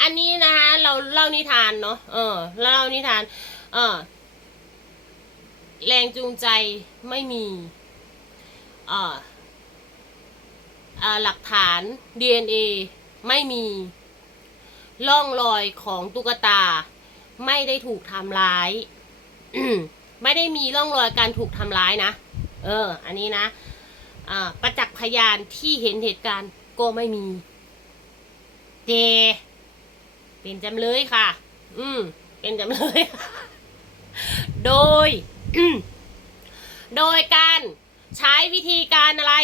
อันนี้นะคะเราเล่านิทานเนาะเออเล่านิทาน เออแรงจูงใจไม่มีเอ่อเอ่อหลักฐาน DNA ไม่มีร่องรอยของตุ๊กตา ไม่ได้ถูกทำร้าย ไม่ได้มีร่องรอยการถูกทำร้ายนะ เออ อันนี้นะอ่าประจักษ์พยานที่เห็นเหตุการณ์ก็ไม่มีเจ เป็นจำเลยค่ะ อืม เป็นจำเลย โดย โดยการใช้วิธีการอะไร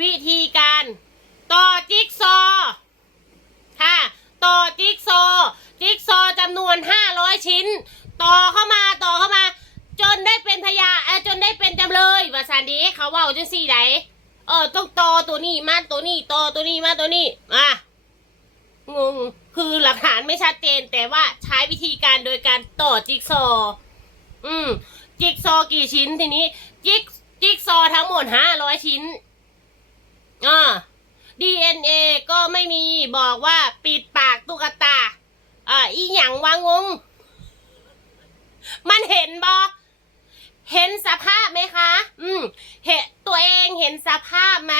วิธีการต่อจิ๊กซอว์ค่ะ ต่อจิ๊กซอว์จิ๊กซอว์จำนวน500ชิ้น ต่อเข้ามา ต่อเข้ามา จนได้เป็นพยาเออจนได้เป็นจำเลยว่าสันดีเขาว่าจังสี่ไหนเออ ต้องต่อตัวนี้มาตัวนี้ ต่อตัวนี้มาตัวนี้อะ งง คือหลักฐานไม่ชัดเจน แต่ว่าใช้วิธีการโดยการต่อจิ๊กซอ อืม จิ๊กซอกี่ชิ้นทีนี้ จิ๊กจิ๊กซอทั้งหมดห้าร้อยชิ้น อ่า DNA ก็ไม่มีบอกว่าปิดปากตุ๊กตา อ่า อีหยังวางงมันเห็นบอเห็นสภาพไหมคะ อืม เห็นตัวเองเห็นสภาพไหม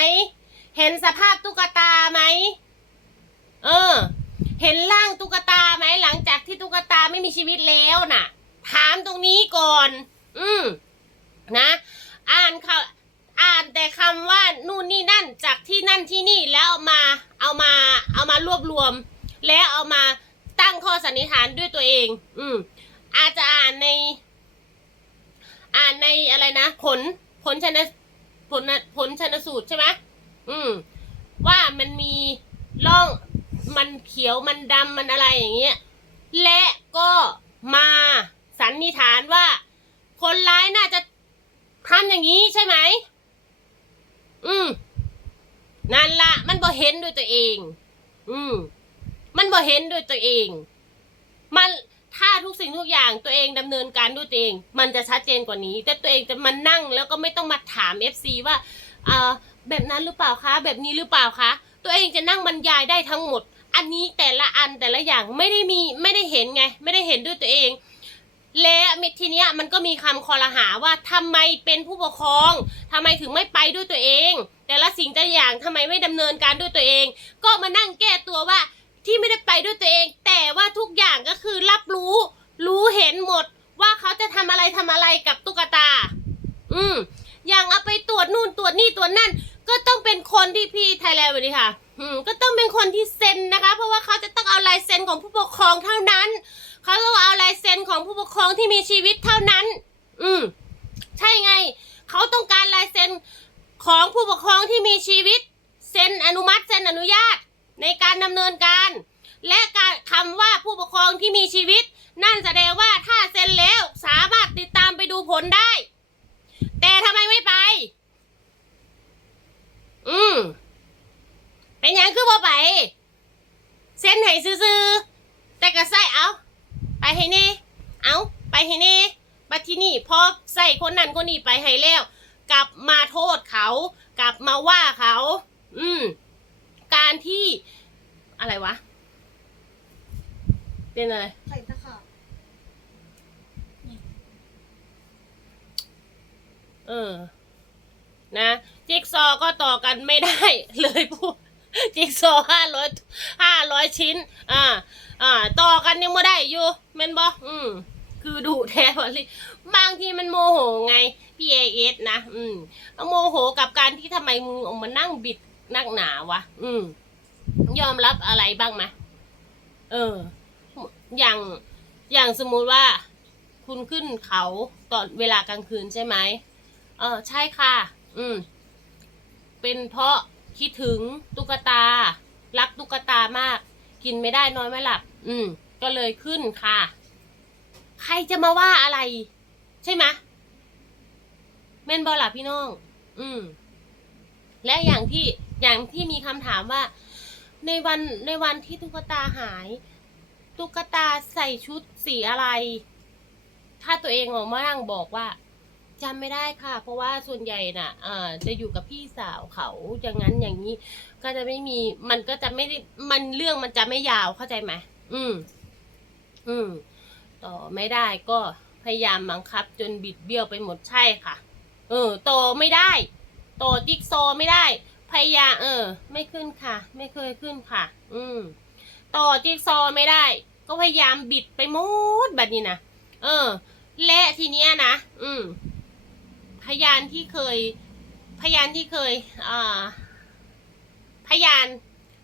เห็นสภาพตุ๊กตาไหม เออ เห็นร่างตุ๊กตาไหมหลังจากที่ตุ๊กตาไม่มีชีวิตแล้วน่ะ ถามตรงนี้ก่อน อืมนะ อ่านเขาอ่านแต่คำว่านู่นนี่นั่นจากที่นั่นที่นี่แล้วเอามาเอามาเอามารวบรวม แล้วเอามาตั้งข้อสันนิษฐานด้วยตัวเอง อืมอาจจะอ่านใน อ่านในอะไรนะผลผลชนะผลผลชนสูตรใช่ไหมอืม ว่ามันมีร่อง มันเขียวมันดำมันอะไรอย่างเงี้ยและก็มาสันนิษฐานว่า คนร้ายน่าจะทำอย่างนี้ใช่ไหม อืม นั่นละมันบ่เห็นด้วยตัวเอง อืม มันบ่เห็นด้วยตัวเอง มันถ้าทุกสิ่งทุกอย่างตัวเองดำเนินการด้วยตัวเอง มันจะชัดเจนกว่านี้ แต่ตัวเองจะมานั่งแล้วก็ไม่ต้องมาถาม FC ว่าเอ่าแบบนั้นหรือเปล่าคะ แบบนี้หรือเปล่าคะ ตัวเองจะนั่งบรรยายได้ทั้งหมด อันนี้แต่ละอันแต่ละอย่างไม่ได้มีไม่ได้เห็นไง ไม่ได้เห็นด้วยตัวเอง และทีเนี้ยมันก็มีคำคอรหาว่าทำไมเป็นผู้ปกครองทำไมถึงไม่ไปด้วยตัวเอง แต่ละสิ่งแต่ละอย่างทำไมไม่ดำเนินการด้วยตัวเอง ก็มานั่งแก้ตัวว่าที่ไม่ได้ไปด้วยตัวเอง แต่ว่าทุกอย่างก็คือรับรู้ รู้เห็นหมดว่าเขาจะทำอะไรทำอะไรกับตุ๊กตา อืมอย่างเอาไปตรวจนู่นตรวจนี่ตรวจนั่น ก็ต้องเป็นคนที่พี่ไทยแลนด์วันนี้ค่ะ ก็ต้องเป็นคนที่เซ็นนะคะ เพราะว่าเขาจะต้องเอาลายเซ็นของผู้ปกครองเท่านั้น เขาต้องเอาลายเซ็นของผู้ปกครองที่มีชีวิตเท่านั้น อืม ใช่ไง เขาต้องการลายเซ็นของผู้ปกครองที่มีชีวิต เซ็นอนุมัติเซ็นอนุญาตในการดำเนินการ และการคำว่าผู้ปกครองที่มีชีวิต นั่นแสดงว่าถ้าเซ็นแล้วสามารถติดตามไปดูผลได้ แต่ทำไมไม่ไป อืม เป็นยังคือบ่ไปเซ็นให้ซื่อๆแต่ก็ใส่เอาไปให้แน่เอาไปให้แน่บัดที่นี่พอใส่คนนั้นคนนี้ไปให้แล้ว กลับมาโทษเขา กลับมาว่าเขา อืม การที่อะไรวะ เป็นอะไรไข่ตะขาบเออ นะ จิ๊กซอก็ต่อกันไม่ได้เลยพูด จิ๊กซอห้าร้อยห้าร้อยชิ้น อ่า อ่า ต่อกันยังไม่ได้อยู่แม่นบออืมคือดูแท้วันนี้บางทีมันโมโหไงพี่เอเอสนะอืมโมโหกับการที่ทำไมมึงออกมานั่งบิดนักหนาวะ อืม ยอมรับอะไรบ้างไหมเออ อย่างอย่างสมมุติว่า คุณขึ้นเขาตอนเวลากลางคืนใช่ไหมเออ ใช่ค่ะ อืม เป็นเพราะ คิดถึงตุ๊กตา รักตุ๊กตามาก กินไม่ได้นอนไม่หลับ อืม ก็เลยขึ้นค่ะ ใครจะมาว่าอะไร ใช่ไหมเม่นบอล่ะพี่น้อง อืม และอย่างที่อย่างที่มีคำถามว่า ในวันในวันที่ตุ๊กตาหาย ตุ๊กตาใส่ชุดสีอะไร ถ้าตัวเองออกมานั่งบอกว่า จำไม่ได้ค่ะ เพราะว่าส่วนใหญ่น่ะเอ่อจะอยู่กับพี่สาวเขาอย่างนั้นอย่างนี้ ก็จะไม่มีมันก็จะไม่ได้มันเรื่องมันจะไม่ยาวเข้าใจไหมอืม อืม ต่อไม่ได้ก็พยายามบังคับ จนบิดเบี้ยวไปหมดใช่ค่ะ เออต่อไม่ได้ต่อจิ๊กซอไม่ได้ พยายามเออ ไม่ขึ้นค่ะ ไม่เคยขึ้นค่ะ อืม ต่อจิ๊กซอไม่ได้ ก็พยายามบิดไปหมดแบบนี้นะเออ และทีเนี้ยนะอืม พยานที่เคย พยานที่เคยพยาน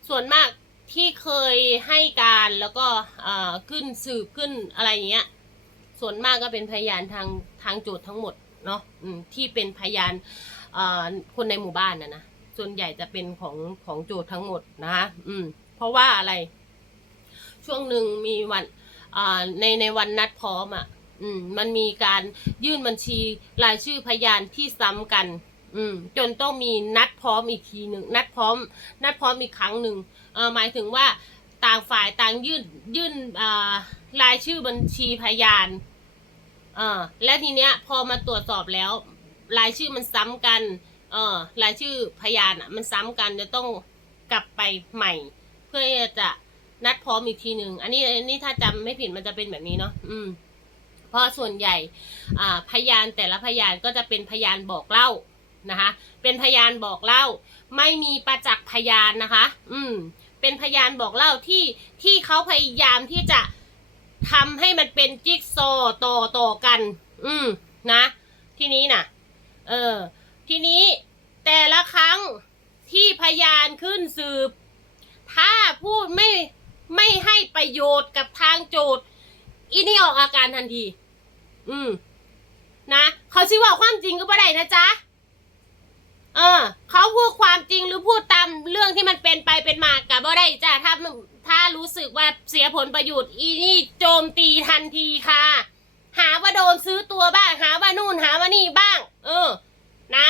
ส่วนมากที่เคยให้การแล้วก็ขึ้นสืบขึ้นอะไรอย่างเงี้ย ส่วนมากก็เป็นพยานทางทางโจทย์ทั้งหมดเนาะที่เป็นพยานคนในหมู่บ้านนะนะส่วนใหญ่จะเป็นของของโจทย์ทั้งหมดนะคะอืม เพราะว่าอะไร ช่วงหนึ่งมีวันในในวันนัดพร้อมอะ อืมมันมีการยื่นบัญชีรายชื่อพยานที่ซ้ำกัน อืม จนต้องมีนัดพร้อมอีกทีหนึ่งนัดพร้อม นัดพร้อมอีกครั้งหนึ่งเออหมายถึงว่าต่างฝ่ายต่างยื่นยื่นอ่ารายชื่อบัญชีพยานเออและทีเนี้ยพอมาตรวจสอบแล้ว รายชื่อมันซ้ำกัน เออรายชื่อพยานอะ มันซ้ำกันจะต้องกลับไปใหม่ เพื่อจะนัดพร้อมอีกทีหนึ่งอันนี้อันนี้ถ้าจำไม่ผิดมันจะเป็นแบบนี้เนาะอืม เพราะส่วนใหญ่พยานแต่ละพยานก็จะเป็นพยานบอกเล่านะคะ เป็นพยานบอกเล่า ไม่มีประจักษ์พยานนะคะ อืม เป็นพยานบอกเล่าที่ที่เขาพยายามที่จะทำให้มันเป็นจิ๊กซอต่อต่อกัน อืม นะ ทีนี้น่ะ เออ ทีนี้แต่ละครั้งที่พยานขึ้นสืบ ถ้าพูดไม่ไม่ให้ประโยชน์กับทางโจทย์ อีนี่ออกอาการทันที อืม นะเขาชื่อว่าความจริงก็ไม่ได้นะจ๊ะ เออ เขาพูดความจริงหรือพูดตามเรื่องที่มันเป็นไปเป็นมากับ่ได้จ้ะถ้าถ้ารู้สึกว่าเสียผลประโยชน์อีนี่โจมตีทันทีค่ะ หาว่าโดนซื้อตัวบ้าง หาว่านู่นหาว่านี่บ้าง เออ นะ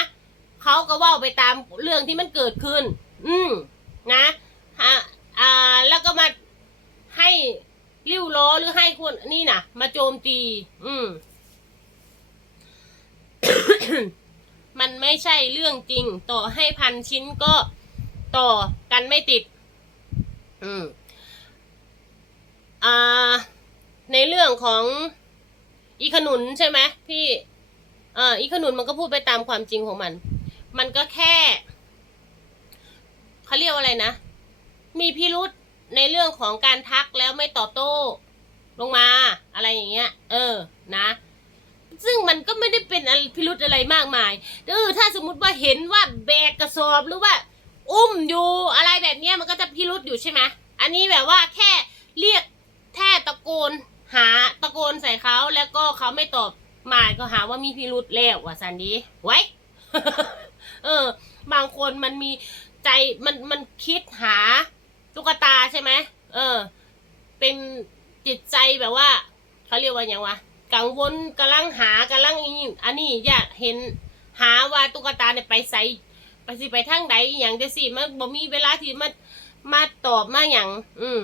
เขาก็ว่าไปตามเรื่องที่มันเกิดขึ้น อืม นะฮะอ่าแล้วก็มาให้ ริ้วล้อหรือให้คนนี่นะมาโจมตี อืม มันไม่ใช่เรื่องจริง ต่อให้พันชิ้นก็ต่อกันไม่ติด อืม อ่า ในเรื่องของอีขนุนใช่ไหมพี่ เอ่ออีขนุนมันก็พูดไปตามความจริงของมัน มันก็แค่เขาเรียกว่าอะไรนะ มีพิรุษ ในเรื่องของการทักแล้วไม่ตอบโต้ ลงมา อะไรอย่างเงี้ย เออ นะ ซึ่งมันก็ไม่ได้เป็นพิรุษอะไรมากมายเออถ้าสมมุติว่าเห็นว่าแบกกระสอบหรือว่า อุ้มอยู่อะไรแบบเนี้ยมันก็จะพิรุษอยู่ใช่ไหมอันนี้แบบว่าแค่เรียกแค่ตะโกนหาตะโกนใส่เขาแล้วก็เขาไม่ตอบมาก็หาว่ามีพิรุษแล้วว่ะสันดีไว้ เออ บางคนมันมีใจมันมันคิดหา ตุ๊กตาใช่ไหมเออ เป็นจิตใจแบบว่าเขาเรียกว่าอย่างวะกังวลกำลังหากำลังอีนี่อันนี้อยากเห็นหาว่าตุ๊กตาเนี่ยไปใส่ไปสิไปทางใดอย่างจะสิมันบ่มีเวลาที่มามาตอบมาอย่าง อืม